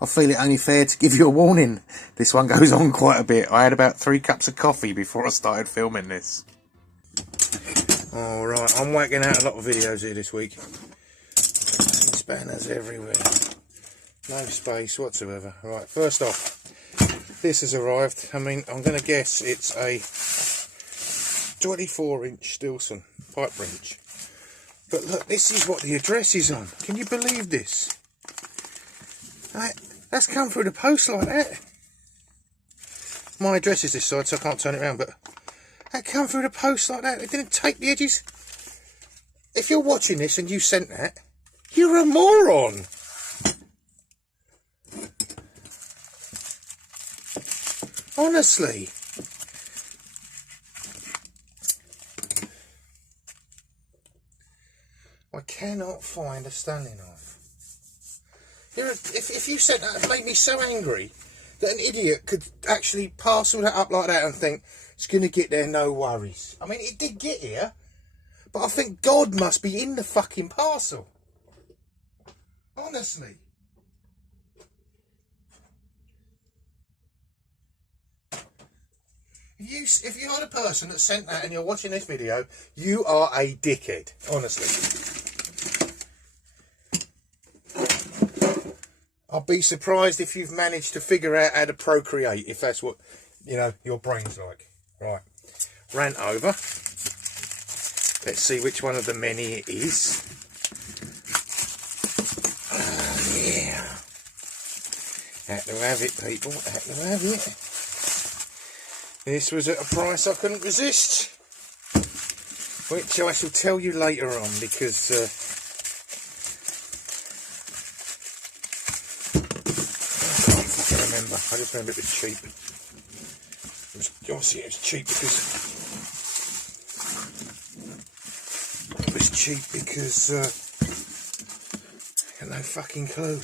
I feel it only fair to give you a warning. This one goes on quite a bit. I had about 3 cups of coffee before I started filming this. Alright, I'm whacking out a lot of videos here this week. Spanners everywhere. No space whatsoever. Right, first off, this has arrived. I mean, I'm going to guess it's a 24-inch Stilson pipe wrench. But look, this is what the address is on. Can you believe this? That's come through the post like that. My address is this side, so I can't turn it around, but that come through the post like that. They didn't tape the edges. If you're watching this and you sent that, you're a moron. Honestly. I cannot find a Stanley knife. You know, if you sent that, it made me so angry that an idiot could actually parcel that up like that and think, it's going to get there, no worries. I mean, it did get here, but I think God must be in the fucking parcel. Honestly. If you're the person that sent that and you're watching this video, you are a dickhead, honestly. I'll be surprised if you've managed to figure out how to procreate, if that's what, you know, your brain's like. Right, rant over. Let's see which one of the many it is. Yeah. Had to have it, people, had to have it. This was at a price I couldn't resist, which I shall tell you later on, because I can't fucking remember. I just remember it was cheap. Obviously it was cheap because I got no fucking clue.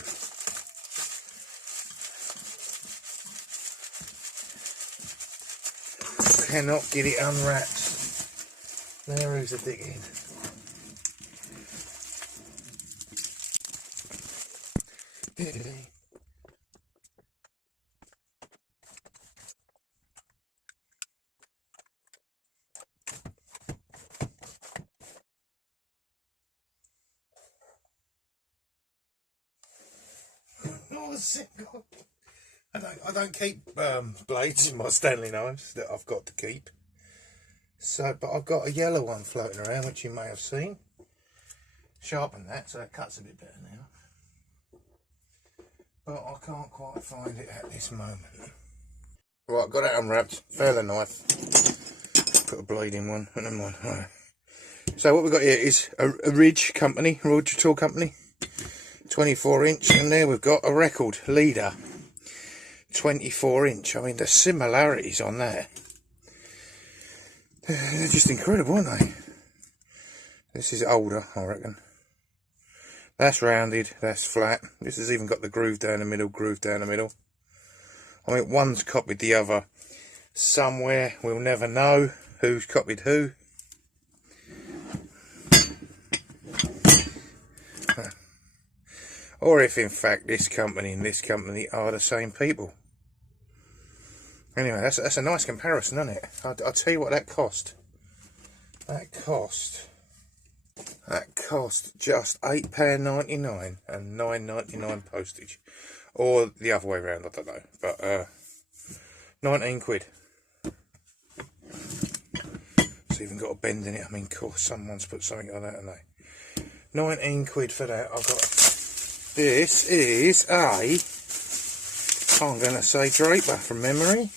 Cannot get it unwrapped. There is a dig in. Not a single. I don't keep blades in my Stanley knives that I've got to keep. So, but I've got a yellow one floating around, which you may have seen. Sharpen that, so it cuts a bit better now. But I can't quite find it at this moment. Right, got it unwrapped. Found the knife. Put a blade in one. Never mind. Right. So what we've got here is a Ridge company, Ridge tool company, 24-inch, and there we've got a record leader. 24-inch. I mean, the similarities on that, they're just incredible, aren't they? This is older, I reckon. That's rounded, that's flat. This has even got the groove down the middle, I mean, one's copied the other somewhere. We'll never know who's copied who. Or if in fact this company and this company are the same people. Anyway, that's a nice comparison, isn't it? I'll tell you what that cost. That cost just £8.99 and £9.99 postage. Or the other way around, I don't know. But 19 quid. It's even got a bend in it. I mean, of course, someone's put something on that, haven't they? 19 quid for that. I've got. This is a, I'm going to say Draper from memory.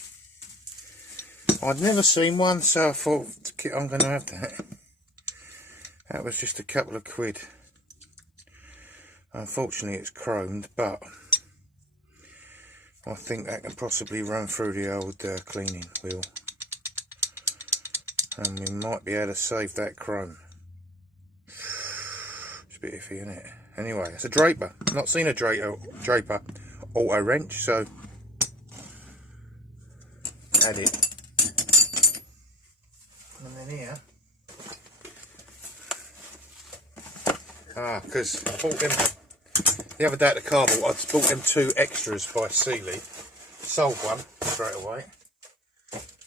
I'd never seen one, so I thought I'm going to have that. That was just a couple of quid. Unfortunately it's chromed, but I think that can possibly run through the old cleaning wheel. And we might be able to save that chrome. It's a bit iffy, isn't it? Anyway, it's a Draper. Not seen a Draper auto wrench, so add it. And then here, because I bought them The other day at the car vault, I bought them 2 extras by Sealy. Sold one straight away.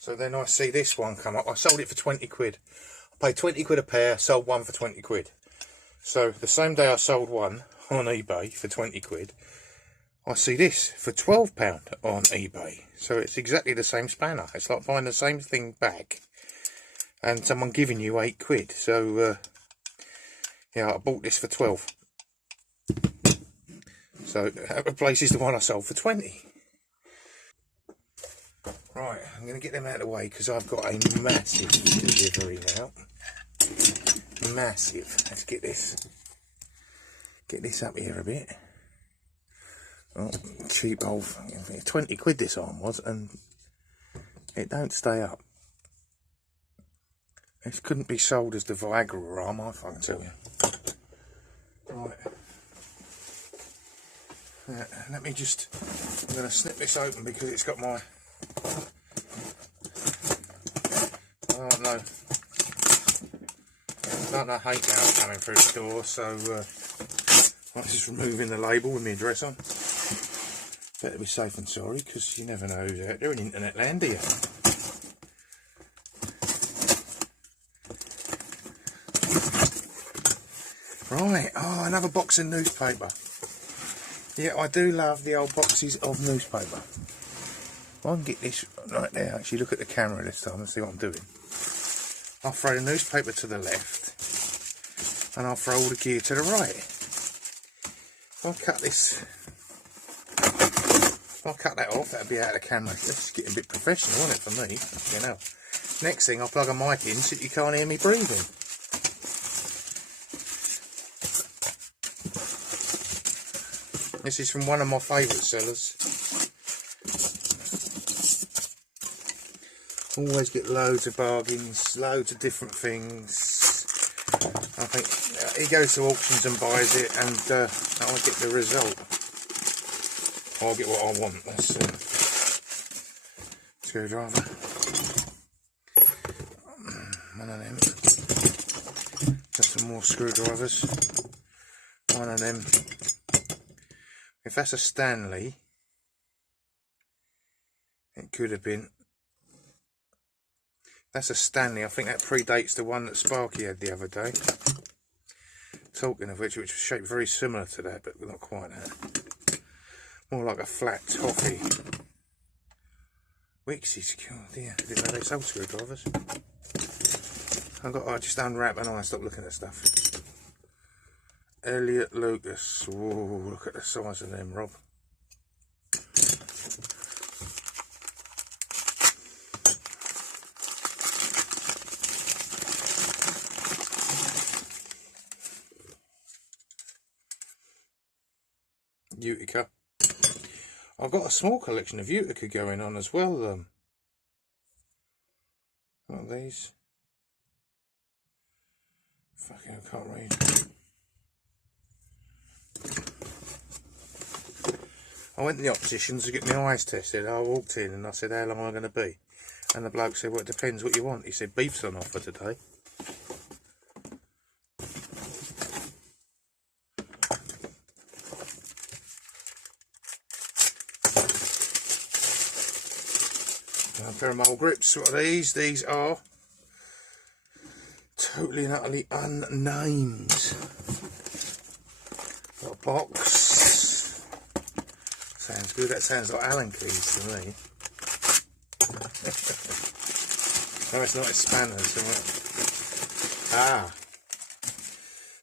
So then I see this one come up. I sold it for 20 quid. I paid 20 quid a pair, sold one for 20 quid. So the same day I sold one on eBay for 20 quid, I see this for £12 on eBay. So it's exactly the same spanner. It's like buying the same thing back and someone giving you 8 quid. So yeah, I bought this for 12. So that replaces the one I sold for 20. Right, I'm going to get them out of the way because I've got a massive delivery now. Massive. Let's get this up here a bit. Oh, cheap old 20 quid this arm was, and it don't stay up. This couldn't be sold as the Viagra arm, I can tell you. Right. Yeah, let me just, I'm going to snip this open because it's got my, oh no, hate now coming through the door, so I'm just removing the label with my address on. Better be safe than sorry, because you never know who's out there in internet land, do you? Right, oh, another box of newspaper. Yeah, I do love the old boxes of newspaper. I can get this right there. Actually, look at the camera this time and see what I'm doing. I'll throw the newspaper to the left, and I'll throw all the gear to the right. I'll cut this. I'll cut that off. That'll be out of the camera. It's getting a bit professional, isn't it, for me? You know. Next thing, I'll plug a mic in so you can't hear me breathing. This is from one of my favourite sellers. Always get loads of bargains, loads of different things. I think he goes to auctions and buys it, and I get the result. I'll get what I want. That's screwdriver. One of them. Just some more screwdrivers. One of them. If that's a Stanley, it could have been. That's a Stanley. I think that predates the one that Sparky had the other day. Talking of which was shaped very similar to that, but not quite that. More like a flat toffee. Wixie's, oh dear, I didn't know they sold screwdrivers. I just unwrap and I stop looking at stuff. Elliot Lucas. Whoa, look at the size of them, Rob. Utica. I've got a small collection of Utica going on as well. What are these? Fucking, I can't read. I went to the opticians to get my eyes tested. I walked in and I said, how long am I going to be? And the bloke said, well, it depends what you want. He said, beef's on offer today. A pair of mole grips. What are these? These are totally and utterly unnamed. Got a box. Sounds good. That sounds like Allen keys to me. No, it's not. It's spanners, isn't it? Ah.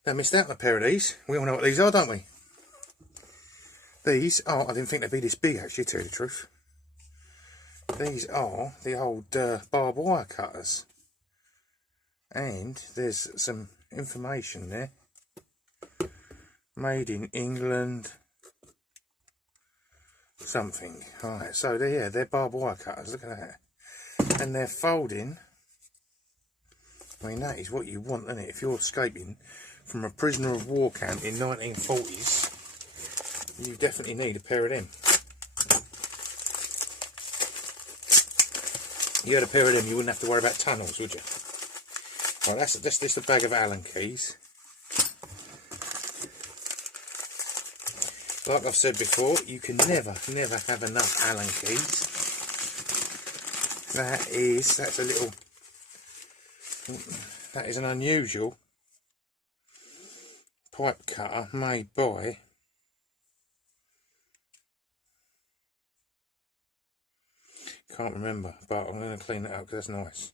Now, missed out on a pair of these. We all know what these are, don't we? These are, I didn't think they'd be this big, actually, to tell you the truth. These are the old barbed wire cutters. And there's some information there. Made in England. Something. Alright, so they're barbed wire cutters. Look at that. And they're folding. I mean, that is what you want, isn't it? If you're escaping from a prisoner of war camp in 1940s, you definitely need a pair of them. You had a pair of them, you wouldn't have to worry about tunnels, would you? Right, that's just a bag of Allen keys. Like I've said before, you can never have enough Allen keys. That is an unusual pipe cutter made by can't remember, but I'm going to clean it up because that's nice.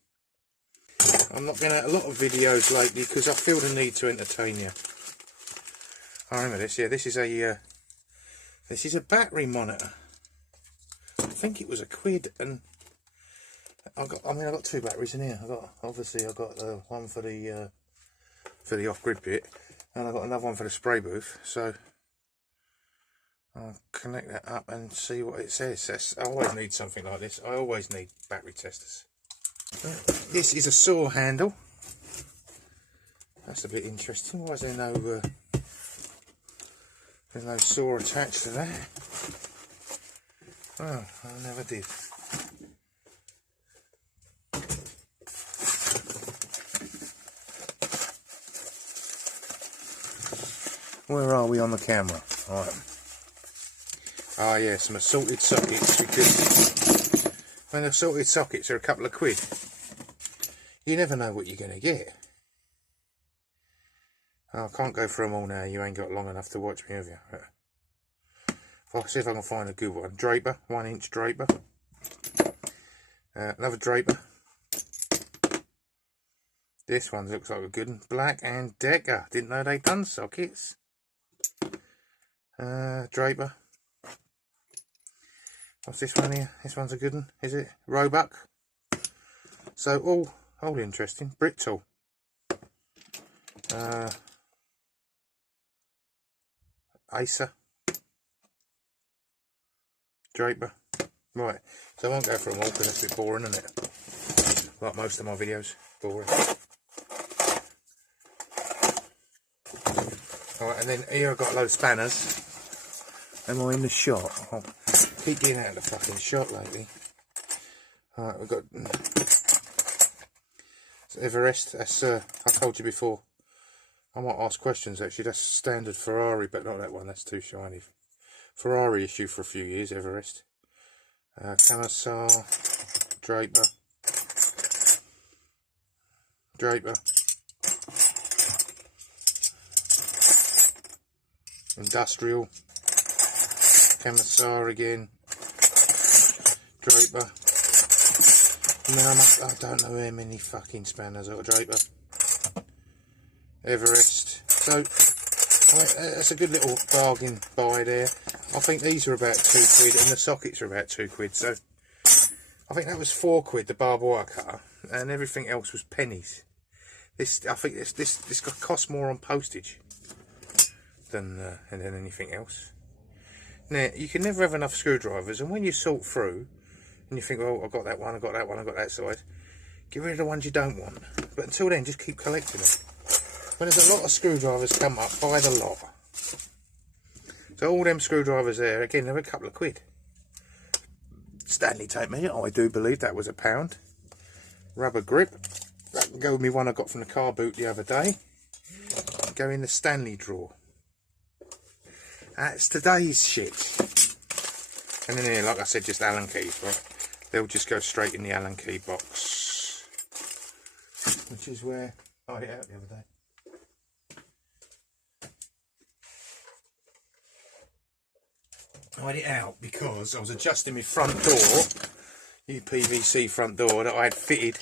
I'm not been at a lot of videos lately because I feel the need to entertain you. I remember this. Yeah, this is a battery monitor. I think it was £1, and I got 2 batteries in here. I got one for the off-grid bit, and I got another one for the spray booth. So I'll connect that up and see what it says. I always need something like this. I always need battery testers. This is a saw handle. That's a bit interesting. Why is there there's no saw attached to that? Oh, I never did. Where are we on the camera? Right. Ah, yeah, some assorted sockets, because when assorted sockets are a couple of quid, you never know what you're going to get. I can't go through them all now, you ain't got long enough to watch me, have you? I'll see if I can find a good one. Draper, 1-inch draper. Another draper. This one looks like a good one. Black and Decker. Didn't know they'd done sockets. Draper. What's this one here? This one's a good one, is it? Roebuck. So all interesting. Brit tool. Acer. Draper. Right, so I won't go through them all because that's a bit boring, isn't it? Like most of my videos, boring. Alright, and then here I've got a load of spanners. Am I in the shot? Oh, keep getting out of the fucking shot lately. Alright, we've got Everest. That's I told you before. I might ask questions actually. That's standard Ferrari, but not that one. That's too shiny. Ferrari issue for a few years. Everest. Camisar. Draper. Industrial. Camisar again. Draper. I mean, I don't know how many fucking spanners I've got. Draper. Everest. So that's a good little bargain buy there. I think these are about £2 and the sockets are about £2. So I think that was £4, the barbed wire cutter, and everything else was pennies. I think this cost more on postage than anything else. Now you can never have enough screwdrivers, and when you sort through and you think, oh, I've got that one, I've got that one, I've got that size, get rid of the ones you don't want. But until then, just keep collecting them. When there's a lot of screwdrivers come up, buy the lot. So all them screwdrivers there, again, they're a couple of quid. Stanley tape measure, I do believe that was £1. Rubber grip, that can go with me one I got from the car boot the other day. Go in the Stanley drawer. That's today's shit. And then here, like I said, just Allen keys, right? They'll just go straight in the Allen key box. Which is where I had it out the other day. I had it out because I was adjusting my front door, PVC front door that I had fitted,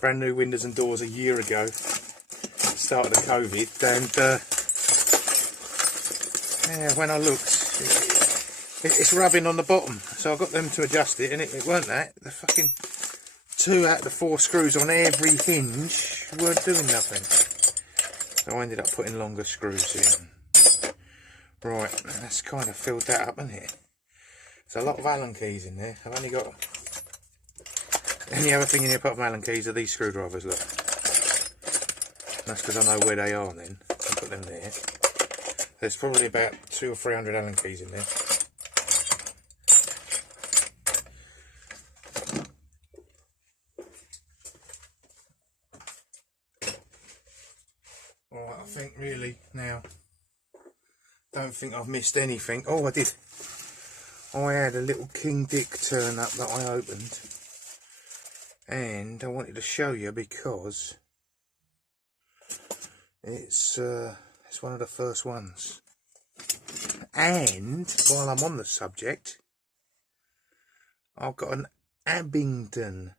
brand new windows and doors a year ago, start of the COVID, and yeah, when I looked, it's rubbing on the bottom, so I got them to adjust it, and it weren't that. The fucking 2 out of the 4 screws on every hinge weren't doing nothing, so I ended up putting longer screws in. Right, that's kind of filled that up, isn't it? There's a lot of Allen keys in there. I've only got any other thing in here apart from Allen keys are these screwdrivers, look. That's because I know where they are then. I'll put them there. There's probably about 200 or 300 Allen keys in there. Alright, I think really now Don't think I've missed anything. Oh, I did. I had a little King Dick turn up that I opened, and I wanted to show you because it's one of the first ones. And while I'm on the subject, I've got an Abingdon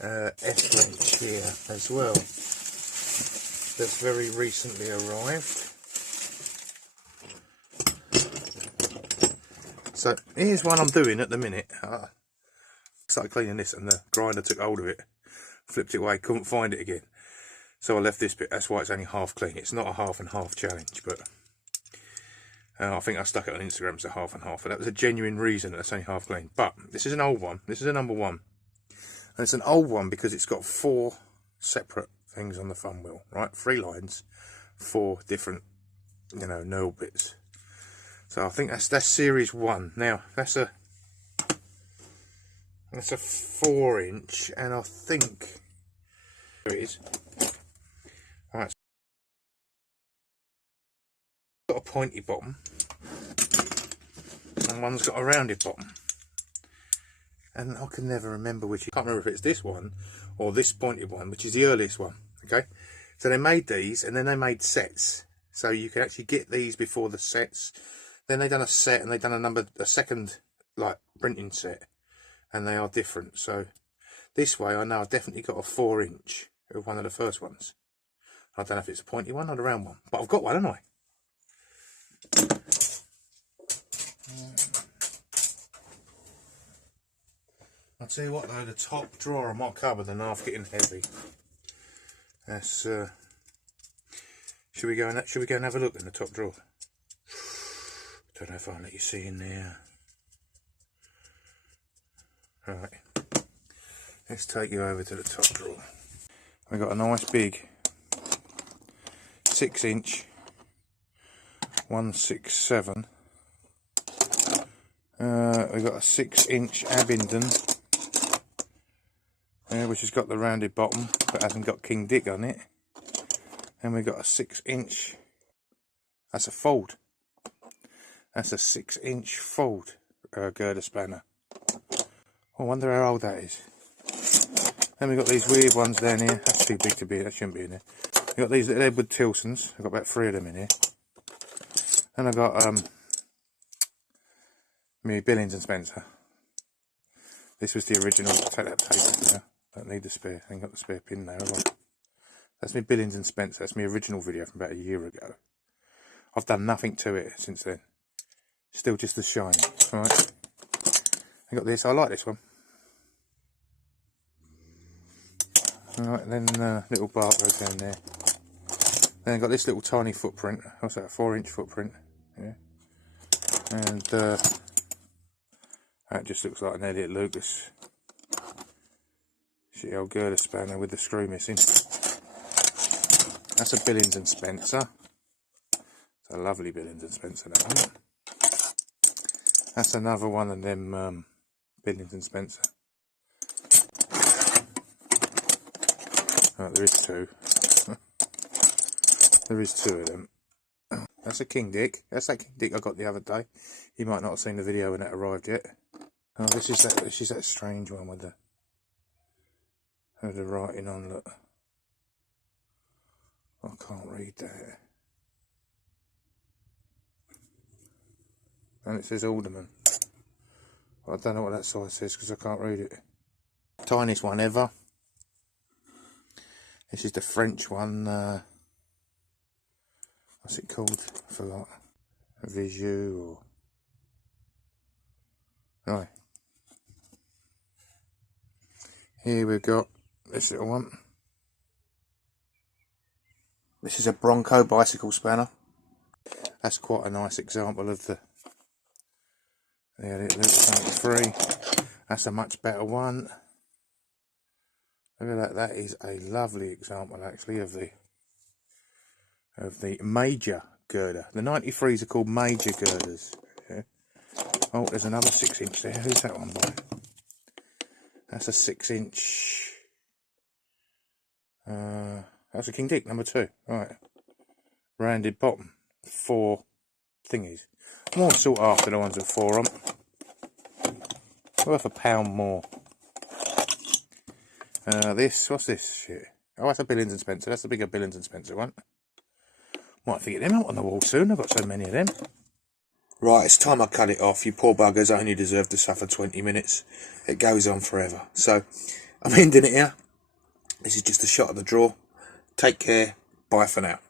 S-Wrench here as well. That's very recently arrived. So here's one I'm doing at the minute. I started cleaning this and the grinder took hold of it, flipped it away, couldn't find it again. So I left this bit. That's why it's only half clean. It's not a half and half challenge, but I think I stuck it on Instagram as a half and half. But that was a genuine reason that it's only half clean. But this is an old one. This is a number 1. And it's an old one because it's got 4 separate things on the thumb wheel, right? 3 lines, 4 different, knurl bits. So I think that's series 1. Now that's a 4-inch, and I think there it is. Right, so it's got a pointy bottom, and one's got a rounded bottom. And I can never remember which. I can't remember if it's this one or this pointy one, which is the earliest one. Okay, so they made these, and then they made sets, so you can actually get these before the sets. Then they done a set, and they done a second like printing set, and they are different. So this way, I know I've definitely got a 4-inch of one of the first ones. I don't know if it's a pointy one or the round one, but I've got one, haven't I? I'll tell you what though, the top drawer of my cupboard are half getting heavy. That's should we go and have a look in the top drawer? Don't know if I'll let you see in there. Right, let's take you over to the top drawer. We've got a nice big 6-inch 167. We've got a 6-inch Abingdon, which has got the rounded bottom but hasn't got King Dick on it. And we've got a 6-inch, that's a fold. That's a 6-inch fold girder spanner. I wonder how old that is. Then we've got these weird ones down here. That's too big to be, that shouldn't be in there. We've got these little Edward Tilsons. I've got about 3 of them in here. And I've got me Billings and Spencer. This was the original. Take that tape off now. Don't need the spare. I ain't got the spare pin now, have I? That's me Billings and Spencer. That's my original video from about a year ago. I've done nothing to it since then. Still just as shiny. Alright. I got this. I like this one. Alright, then little bark goes down there. Then I've got this little tiny footprint. What's that? 4-inch footprint. Yeah. And that just looks like an Elliot Lucas shitty old girder spanner with the screw missing. That's a Billings and Spencer. It's a lovely Billings and Spencer, that one. That's another one of them Billings and Spencer. Oh, there is 2. There is 2 of them. That's a King Dick. That's that King Dick I got the other day. You might not have seen the video when that arrived yet. Oh, this is that strange one with the writing on. Look, I can't read that. And it says Alderman. I don't know what that size says because I can't read it. Tiniest one ever. This is the French one. What's it called? I forgot. A Visu or. Right. Here we've got this little one. This is a Bronco bicycle spanner. That's quite a nice example of the Lucas 3. That's a much better one. Look at that. That is a lovely example actually of the major girder. The 93s are called major girders. Yeah. Oh, there's another 6-inch there. Who's that one by? That's a 6-inch. That's a King Dick number 2. Right. Rounded bottom. 4 thingies. More sought after the ones with 4 on. Worth £1 more. What's this shit? Oh, that's a Billings and Spencer. That's the bigger Billings and Spencer one. Might have to get them out on the wall soon. I've got so many of them. Right, it's time I cut it off. You poor buggers only deserve to suffer 20 minutes. It goes on forever. So, I'm ending it here. This is just a shot of the drawer. Take care. Bye for now.